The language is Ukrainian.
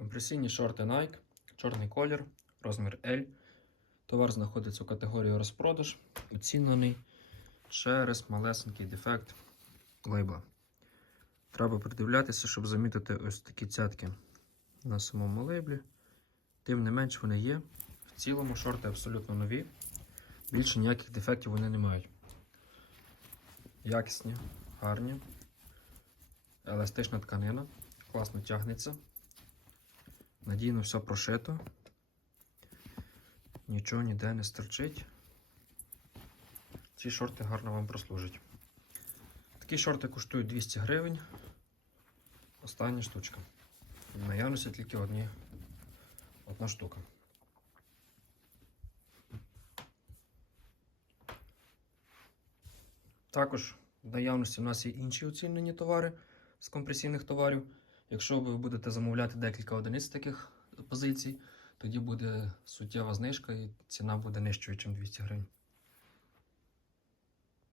Компресійні шорти Nike, чорний колір, розмір L. Товар знаходиться у категорії розпродаж, оцінений через малесенький дефект лейбла. Треба придивлятися, щоб замітити ось такі цятки на самому лейблі. Тим не менш вони є. В цілому шорти абсолютно нові. Більше ніяких дефектів вони не мають. Якісні, гарні. Еластична тканина, класно тягнеться. Надійно все прошито. Нічого ніде не стерчить. Ці шорти гарно вам прослужать. Такі шорти коштують 200 гривень. Остання штучка. В наявності тільки одні, одна штука. Також в наявності у нас є інші оцінені товари з компресійних товарів. Якщо ви будете замовляти декілька одиниць таких позицій, тоді буде суттєва знижка і ціна буде нижчою, ніж 200 гривень.